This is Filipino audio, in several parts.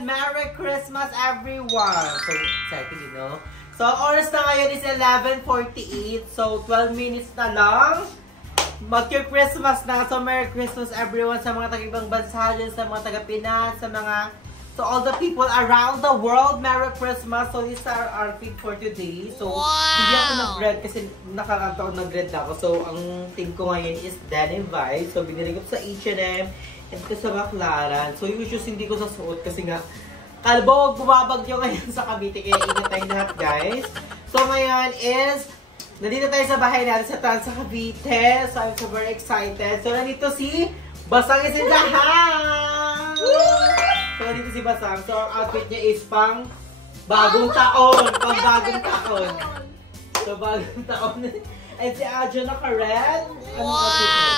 and Merry Christmas everyone! So, excited, you know? So, oras na ngayon is 11:48. So, 12 minutes na lang. Mag-Christmas na. So, Merry Christmas everyone sa mga taga-ibang bansa dyan, sa mga taga-Pinas, sa mga... So, all the people around the world, Merry Christmas. So, these are our feed for today. So, hindi ako nag-bread kasi nakarang taon nag-bread ako. So, ang thing ko ngayon is denim vibes. So, binili ko sa H&M. And ko sa Baclaran. So, yung shoes hindi ko sasuot kasi nga kalbo, bumabagyo ngayon sa Cavite. Kaya ingat tayong lahat, guys. So, ngayon is nandito tayo sa bahay natin sa Tansa Cavite. So, I'm so very excited. So, nandito si Basang is in the house! So, nandito si Basang. So, ang outfit niya is pang bagong taon. Pang bagong taon. So, bagong taon. And si Adjo naka-red. Anong outfit niya?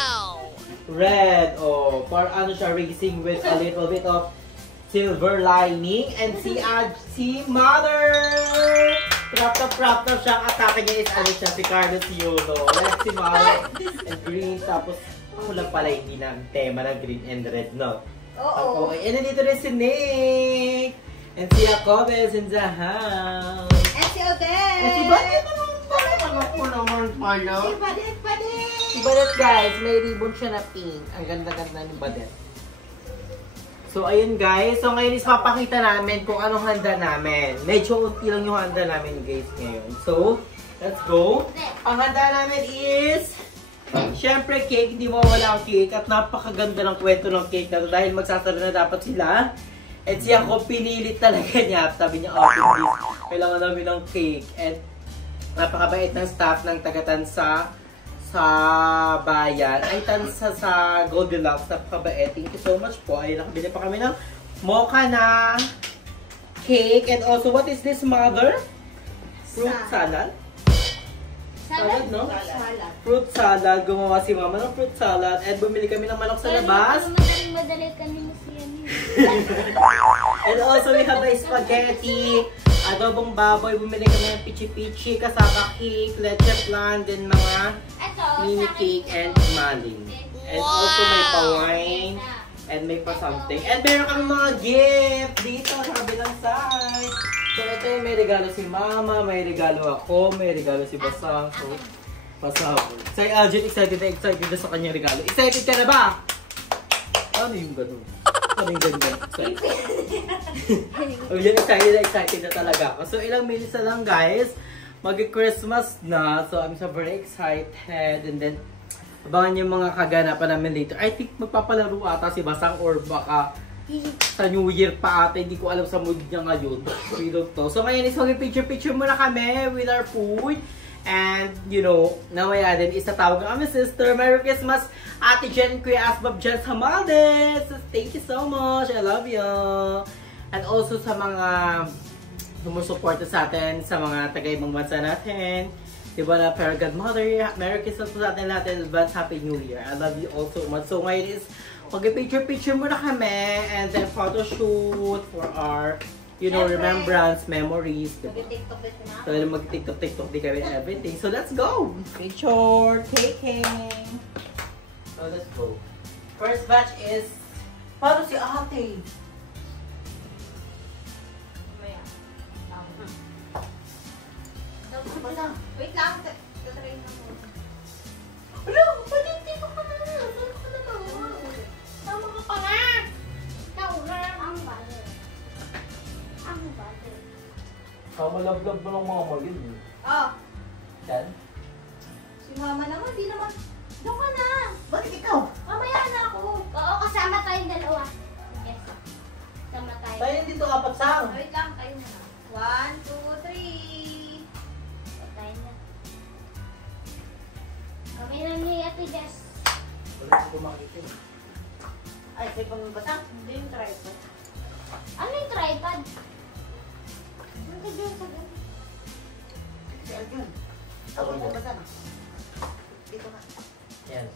Red, oh, for ano siya, racing with a little bit of silver lining. And si Mother! Prop top siya. Ang atake niya is ano siya, si Carlos Yulo. Red si Mother and green. Tapos, ako lang pala hindi na tema na green and red, no? Oo. Okay, and nandito rin si Nick. And si Jacobes in the house. And si Odette. And si Badet naman pala. Ako naman pala. Si Badet. Si Badet, guys, may ribbon siya na pink. Ang ganda-ganda ni Badet. So, ayun guys. So, ngayon is papakita namin kung anong handa namin. Medyo unti lang yung handa namin guys ngayon. So, let's go. Ang handa namin is, syempre cake. Hindi mawala ang cake. At napakaganda ng kwento ng cake na to. Dahil magsasara na dapat sila. At siya ko pinilit talaga niya. Sabi niya, oh, please, kailangan namin ng cake. And napakabait ng staff ng taga-Tansa sa bayan. Ay, Tansa sa Goldilocks. Napakabait. Thank you so much po. Ay, nakabili pa kami ng mocha na cake. And also, what is this, Mother? Fruit salad? Salad, no? Salad. Fruit salad. Gumawa si Mama ng fruit salad. And bumili kami ng manok sa labas. Madali kanina siya niya. And also, we have a spaghetti, adobong baboy, bumili kami ng pichi-pichi, kasama cake, leche flan, din mga mini cake and maling. And also, may pa-wine, and may pa-something. And meron kami mga gift dito sa kabilang side. So, ito yung may regalo si Mama, may regalo ako, may regalo si Basang. So, pasabot. So, Algin, excited na sa kanyang regalo. Excited ka na ba? Ano yung ganun? Ano yung ganun? So, yun, excited na talaga ako. So, ilang minutes na lang, guys. Mag-Christmas na. So, I'm so very excited. And then, abangan yung mga kaganapan namin later. I think magpapalaro ata si Basang or baka sa New Year pa ata. Hindi ko alam sa mood niya ngayon. So, ngayon is mag-picture-picture muna kami with our food. And, you know, namaya din, isatawag ng aming sister. Merry Christmas, Ate Jen, Kuya Asbab Jen Hamades. Thank you so much. I love you. And also sa mga sumusuporta sa atin, sa mga taga-ibang bansa natin. Diba na, Fairy Godmother, Merry Christmas po sa atin natin. Advance Happy New Year. I love you all so much. So, ngayon is, mag-picture-picture muna kami. And then, photo shoot for our, you know, remembrance, memories. So, mag-tiktok din kami and everything. So, let's go! Picture, taking. So, let's go. First batch is, paano si ate? Wait lang, tatry na mo. Wala, patiti pa ka na. Saan ka na naman? Tama ka pa nga. Nauna ang baler. Ang baler. Malaglag mo ng mga magin. Oh. Yan? Si Mama naman, di naman. Doon ka na. Bakit ikaw? Mamaya na ako. Oo, kasama tayong dalawa. Yes. Kasama tayo. Tayo dito apat sang. Wait lang, kayo na. 1, 2, 3. Tayo na. Kami na ni Ate Jess. Wala ko makikita. Ay, say pang basang. Hindi yung tripod. Ano yung tripod? Ano yung tripod? Si Alvin. Oo, basang. Dito ka. Yan.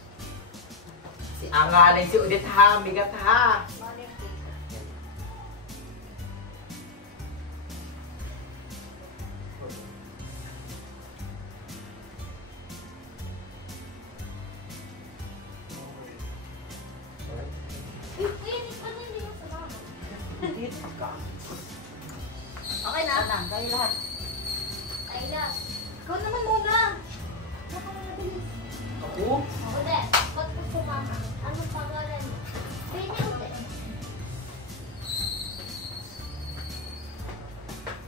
Si Angaling si Udit ha. Bigat ha. Mother cake. Dito ka. lang. Kayo lahat. Ay, love. Ikaw naman muna. Baka mo nabilis. Ako? Ude, ba't mo sumama? Anong pangalan mo? Pwede, Ude.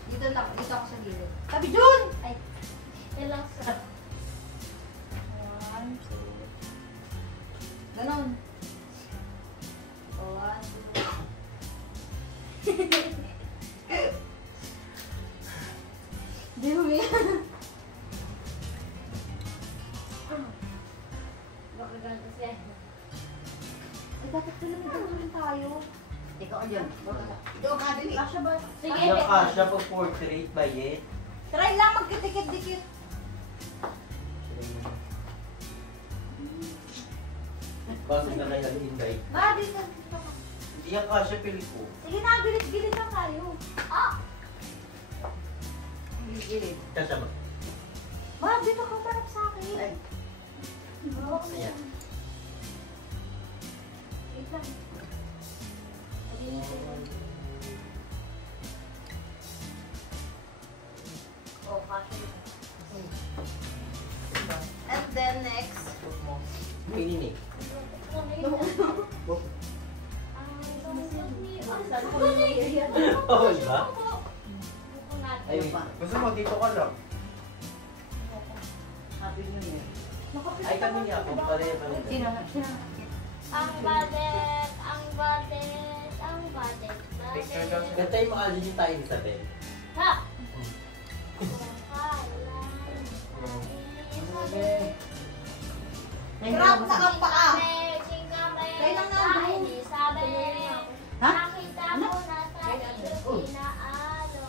Dito ako sa gilid. Tabi Jun! Ay, relax ka. 1, 2. Ganon. 1, 2. Di mo yan. Baka ganito siya. Eh, dapat pala may gagawin tayo. Ikaw dyan. Ikaw ka din. Kasha ba? Sige, Yung kasha po portrait ba yet? Try lang magkadikit-dikit. Kasi na kaya Inday. Ma, dito. Hindi yung kasha pili ko. Sige na, gilid-gilid lang tayo. Ah! Gilid. Kasha ba? Ma, dito ka parang sa akin. Ay. Ayan. Wait lang. Oh, kasha. And then next. Pininig. Oh, ba? Ay, gusto mo dito ka lang. Happy New Year. Ay, kami niya ako. Pare. Sino? Ang budget, ang budget, ang budget. Gantayin mo alin yung tayo sa bed. Ha! Grab na ang paa. Kailan nga mo? Ha? Nakita mo na tayo pinaalo.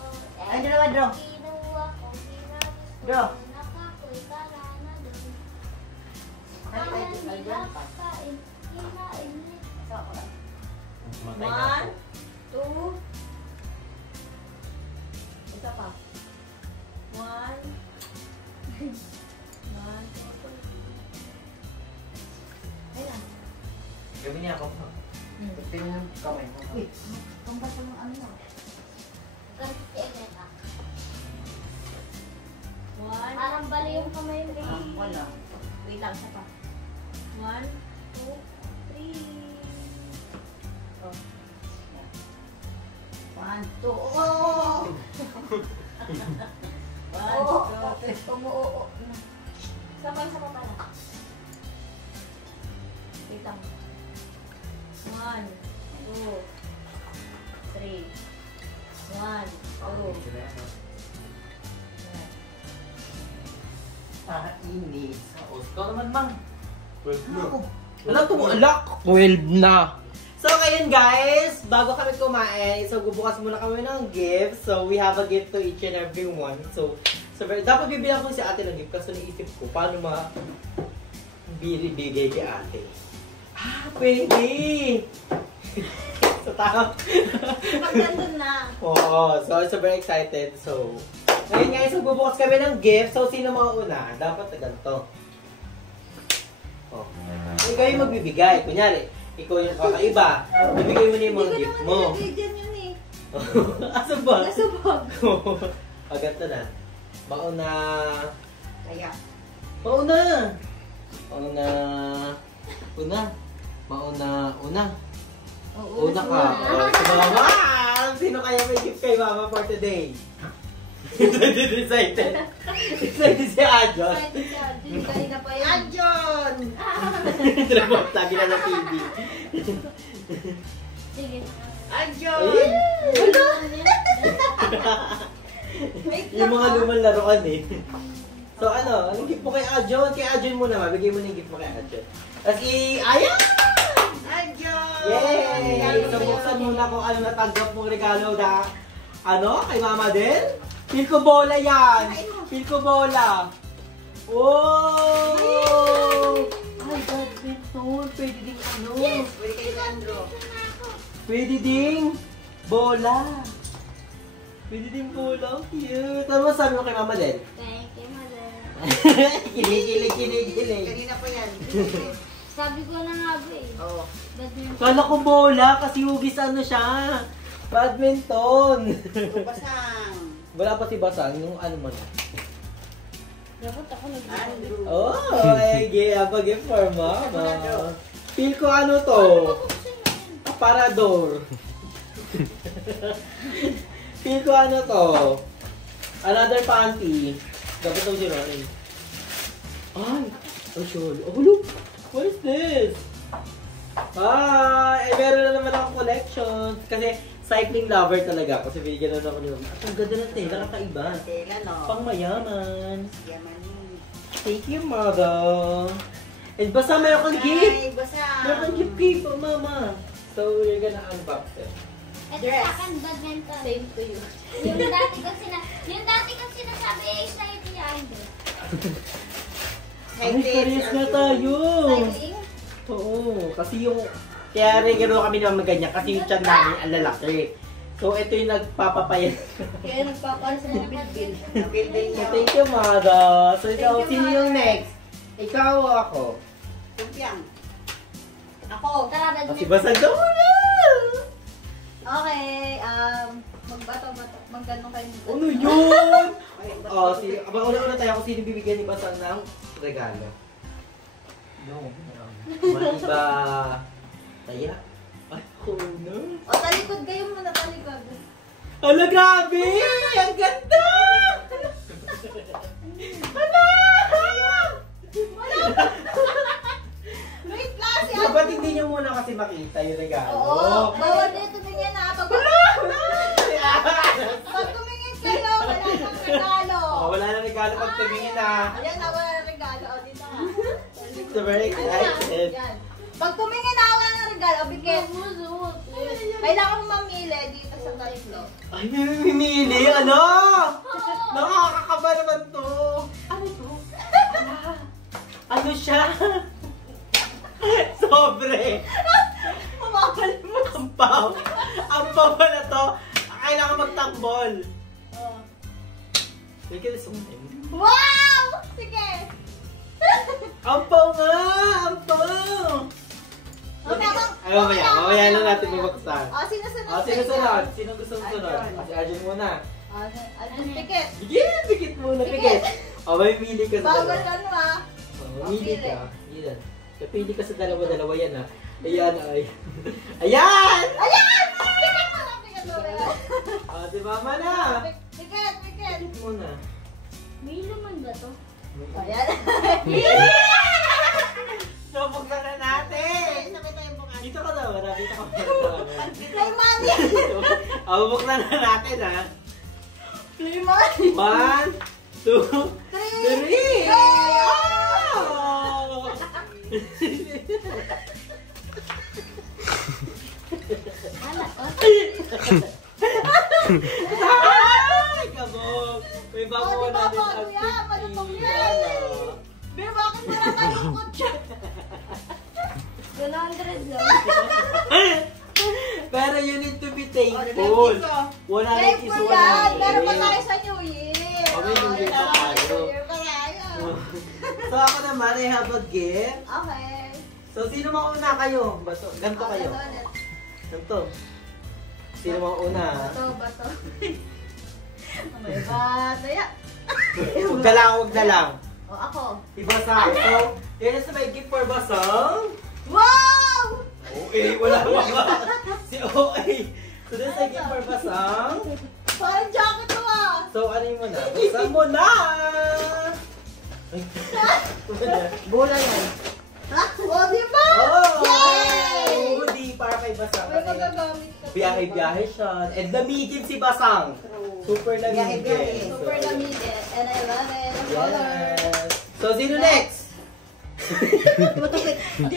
Ay, dalawa, Dro. Kinuha ko, pinabis Dro. ko, nakakoy ka na doon. Ay, Kaya ay, nila ay. pagkain, kinain nila. Matay na ako. 2. Isa pa. 1. 1. Ayan. Gabi niya ako. Tingnan yung kamay mo. Wait, pambasa ng ano. Ganti si Elena. 1. Parang bali yung kamay mo. Wala. Wait lang, isa pa. 1, 2, 3. Oh. 1, 2. Oh! 1, 2, 3. Umuoo. Sabay sa pala. Wait lang. 1, 2, 3. 1, 2. Inis. Ikaw naman, Mang. 12 na. Wala Alak! 12 na. So, ngayon guys, bago kami kumain, so bubukas muna kami ng gift. So, we have a gift to each and every one. So dapat bibilang ko si ate ng gift kasi naisip ko, paano bigay kay ate. Ah, pwede! So, tama. Magandun na. Oo, so super excited. So, ngayon guys, so bubukas kami ng gift. So, sino mga una? Dapat na ganito. Oh. Ikaw yung magbibigay. Kunyari, ikaw yung kakaiba. Bibigay mo na yung mga gift mo. Hindi ko naman yun Asa ba? Nasa bag. Ganito na. Mauna. Kaya. Mauna. Mauna. Una. Mauna. Una. Oo, Una ka. Si Mama! Sino kaya may gift kay Mama for today? Excited. Excited si Adjon. Kanina pa yan. Adjon! Remote lagi na sa TV. Sige. Adjon! Hello? Yung mga lumang laruan eh. So ano, anong gift mo kay Adjon? Kay Adjon mo naman. Bigay mo na yung gift mo kay Adjon. Tapos ayan! Adjon! Yay! So buksan muna kung ano natanggap mong regalo na kay Mama din. Feel ko bola yan! Feel ko bola! Wow! Ay, badminton! Pwede ding Yes! Pwede kayo sa Andro. Pwede ding bola! Pwede ding bola. Cute! Ano sabi mo kay Mama din? Thank you, mother. Kilig. Kanina pa yan. Sabi ko na nga ba eh. Oo. Badminton. Kala ko bola kasi hugis ano siya. Badminton. Kupasang. Wala pa si Basang, yung ano mo na. Dapat ako Andrew. Oh, ay, gift for mama. Feel ko ano to? Aparador. Feel ko ano to? Another panty. Dapat daw si Ronnie. Ay! Oh, sure. Oh, look! What is this? Ay! Meron na naman akong collection. Kasi cycling lover talaga ako. Kasi bigyan na ako ni Mama. Ang ganda ng tela, kakaiba. Tela, no? Pang mayaman. Yamanin. Thank you, Mother. And basta meron kang gift. Ay, basa. Meron kang gift po, Mama. So, we're gonna unbox it. Ito Dress. sa akin, badminton. Same to you. Yung dati kong sinasabi ay sa'yo ni Andrew. Ay, pares na tayo. Cycling? Oo, kasi yung... Kaya rin gano'n kami naman ganyan kasi yung tiyan namin ang lalaki. So, ito yung nagpapapayat. Kaya nagpapala sa mga bilbil. Bilbil So, niya. thank you, Mother. So, ikaw, Thank you, sino yung Mother. next? Ikaw o ako? Kumpiang. Ako. Tara, Kasi badminton. basag daw na! Okay, magbato-bato. Magganong kayo. Ano yun? Okay, Oh, si, una tayo kung sino bibigyan ni Basang ng regalo. No. Maliba. Taya. Ay, no. O, talikod kayo muna, talikod. Hala, grabe! Ang ganda! Hala! Wait lang, si Dapat hindi nyo muna kasi makita yung regalo. Oo, bawal dito tumingin na. Pag tumingin kayo, wala kang regalo. Oh, wala na regalo pag tumingin na. Ayan na, wala na regalo. O, dito nga. So very excited. Yan. Pag tumingin na, wala na regalo. Bigyan. Kailangan mo mamili dito sa tatlo. Ay, may mimili. Ano? Nakakakaba naman to. Ano to? Ano siya? Sobre. Mababal mo. Ampaw. Ampaw pala to. Kailangan magtambol. Oh. Look at this one. Wow! Sige! Ampaw nga! Ampaw! Ay, mamaya lang natin bubuksan. O, sino sunod? Ah, sino sunod? Sino gusto mo sunod? Arjun. Si Arjun muna. Ano, pikit. Bigyan, pikit muna, pikit. O, may pili ka sa Bawal dalawa. ano ah. O, mamili ka. Yan. Pili ka sa dalawa yan ha. Ayan, ay. Ayan! Ayan! Pikit mo lang, pikit mo lang. O, si Mama na. Pikit, pikit. Pikit muna. May laman ba to? Ayan. So, buksan na natin. Sabay tayo bukas. Dito ka daw, dito ka. Play money! O, buksan na natin ha. Play money! 1, 2, 3! Oh! Ano to? Ay, kabog! May bago Oh, di na ba, din bago ang yan? Malutong yan. ano. Pero bakit mo na malungkot siya? 100 lang. Pero you need to be Oh, thankful. thank you. 100 is Thankful yan. 100. Meron pa tayo sa New Year. Oh, may New Year pa tayo. New Year pa tayo. So ako naman, I have a gift. Okay. So sino mauna kayo? Bato, ganito kayo. Ulit. Ganito. Sino mauna? Bato, bato. May bato yan. Huwag na lang, huwag na lang. O, ako. Si Basang. So, yan is my gift for Basang. Wow! Okay, wala mga. Si OA. So, this is a gift for Basang. Parang jacket mo ah. So, ano yung muna? Basang mo na! Ay, bola yan. Ha? O, di ba? Oh! Yay! Hoodie para kay Basang. May magagamit ka. Biyahe-biyahe siya. And lamigin si Basang. Super lamigin. Biyahe-biyahe. Super lamigin. And I love it. Color. Yes. So, sino next? Di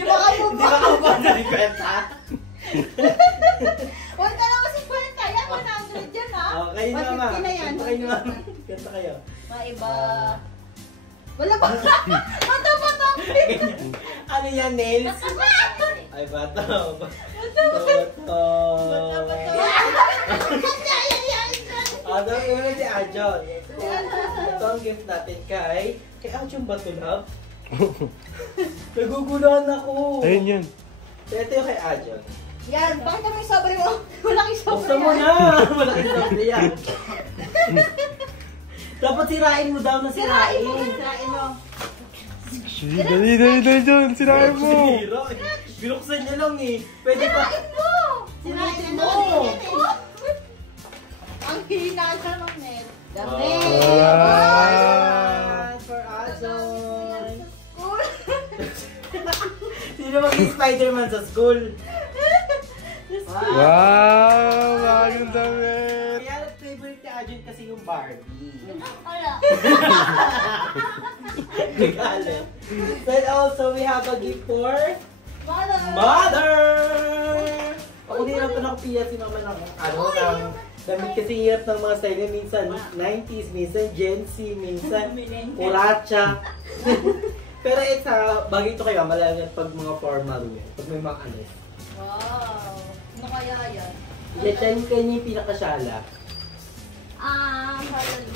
ba kayo Hindi ba ako ba nalikwenta? Huwag ka naman sa kwenta. Yan, 100 yan ha. Oh, kayo naman. 150 na yan. Kanta kayo naman. Kanta kayo. Maiba. Wala ba? Bato, bato. Ano yan, nails? Ay, bato. Bato. Ano muna si Arjon? Ito ang gift natin kay Arjon ba ito, love? Naguguluhan ako. Ayun yun. So, ito yung kay Arjon. Yan, bakit kami sobre mo? Walang isobre Buksan mo na! Malaki sobre yan. Dapat sirain mo daw na sirain. Sirain mo. Dali dyan, sirain mo. Sinira eh. Binuksan niya lang eh. Pwede pa. Sirain mo! Sirain mo! Ang hina siya ng net. Dami! Ayan, for Ajoy. Sino maging Spider-Man sa school? Wow, bagong damit. Kaya favorite ni Ajoy kasi yung Barbie. Wala. Regalo. Then also, we have a gift for Mother! Mother! Ako nahirapan ako piya si mama ng ng damit kasi hirap ng mga style. Minsan 90s, minsan Gen Z, minsan Uracha. Pero it's bagay ito kayo, malala pag mga formal wear. Pag may mga alis. Wow! Ano kaya yan? Yan kanya yung pinakasyala. Sorry.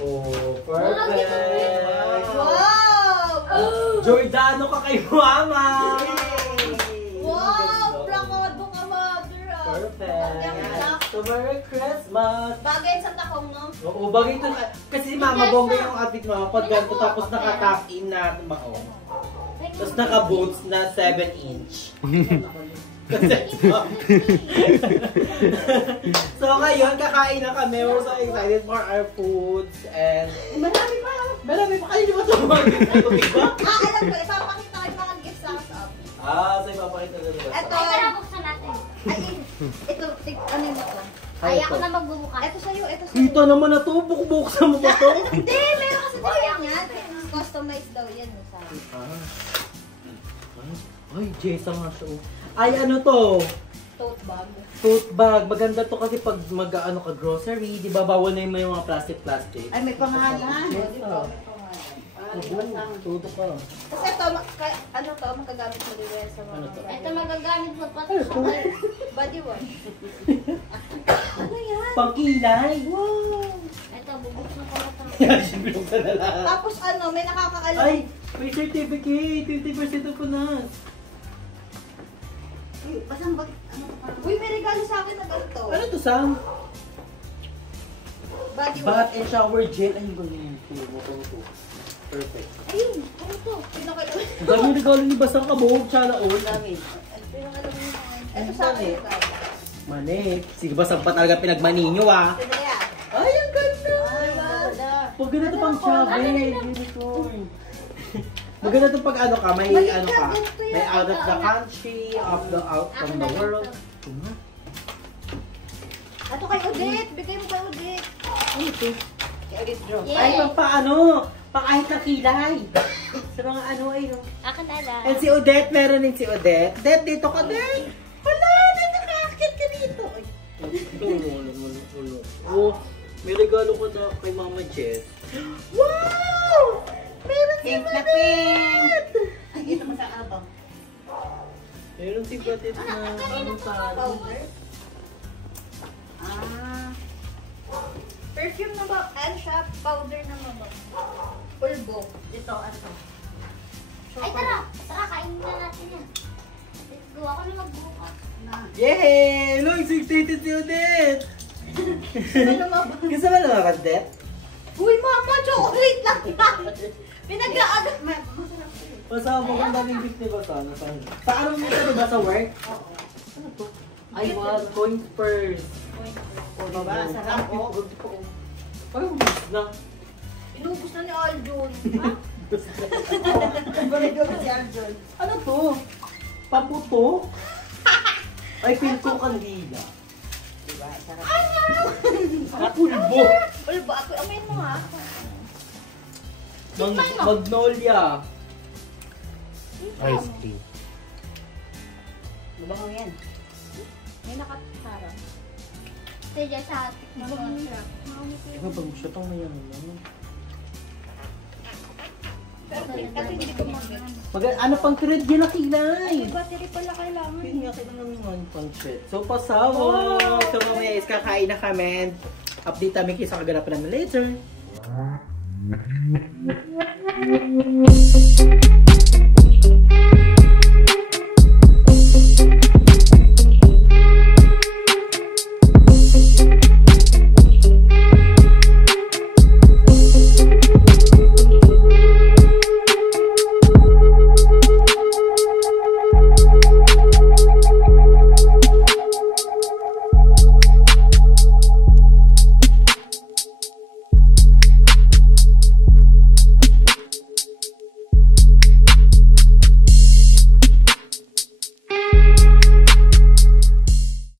Oh, perfect! Wow! Giordano ka kay mama! Wow! Black book ka, mother! Perfect! So, Merry Christmas! Bagay sa takong, no? Oo, bagay ito. Kasi si mama, bomba yung outfit mama. Pag ganito, tapos naka-top-in na mao. Tapos naka-boots na 7-inch. So ngayon, kakain na kami. We're so excited for our foods. And marami pa! Marami pa! Kanina ba ito? Alam ko, ipapakita ko yung mga gifts sa office. So ipapakita na nila. Ito. Ay, tara, buksan natin. Ay, ito, ano yun ito? Ay, ako na magbubukas. Ito sa'yo, ito sa'yo. Ito naman na to. Bukbuksan mo ba to? Hindi, meron kasi tayo yan. Customized daw yan. Sabi. Ay, Jessa nga siya. Ay, ano to? Tote bag. Tote bag. Maganda to kasi pag mag-ano ka grocery, di ba bawal na yung may mga plastic. Ay, may pangalan. Yes, Di ba? May pangalan. Tuto ka. Kasi ito, ano to, magagamit mo din sa mga... Ano to? Ito magagamit mo pa Body wash. Ano yan? Pangkilay! Wow! Ito, bubuksan ko na ito. Binuksan na lang. Tapos ano, may nakakaalam. Ay! May certificate! 50% of bonus! Basang ba? Ano pa? Uy, may regalo sa akin na ganito. Ano to, Sam? Body wash. Bath and shower gel. Ay, ganyan. Ito. Perfect. Ayun, ano to? Pinakailan. Ang daming regalo ni Basang Kabog. Tsala all. Pinakailan mo naman. Ito sa akin. Manik. Sige, Basang pa talaga pinagmaninyo ah. Sige yan. Ay, ang ganda! Ay, ganda. Pag ganito pang chubby. Beautiful. Maganda ito pag ano ka, may Balik ano ka, ka, ganito yan. may out of the country, out from the world. Ato kay Odette. Bigay mo kay Odette. Ano ito? Kay Odette Draw. Ay, paano? Kahit na kilay. Sa mga ano ay no. Akin na lang. And si Odette, meron din si Odette. Odette, dito ka din. Wala, nakakakit ka dito. Ay, oh, may regalo ko na kay Mama Jess. Wow! Meron si Pink na Odette! pink. Ay, ito mo sa abang. Meron si Odette na ano sa Powder. Perfume na ba? Ano siya? Powder na ba? Pulbo. Ito, ano? Ay, tara. Tara, kainin na natin yan. Let's go. Ako na magbukas. Yay! Look, excited si Odette! Ano nga ba? Gusto mo naman ka, Odette? Uy, mama! Chocolate lang yan! Pinag-aagat. Masarap ko yun. Basta mo kung daming gift ni Basa. Sa araw mo ito, diba, sa work? Oo. Ano to? Ay, wow, coins purse. O, diba? Sarap ko. Parang ubus na. Inubos na ni Aljun. Ha? Balik ko si Aljun. Ano to? Paputo? Ay, pinto kandila. Diba? Sarap. Pulbo. Pulbo. Ako, amin mo ha. Magnolia. Ice cream. Mabango yan. May nakatara. Ito dyan sa atin. Ano ba siya itong mayaman? Kasi hindi ko mag- Ano pang thread yun na kilay? May battery pala kailangan. Yun nga, kailangan naman pang thread. So, pasawa! So, mamaya is kakain na kami and update kami kayo sa kaganapan namin later.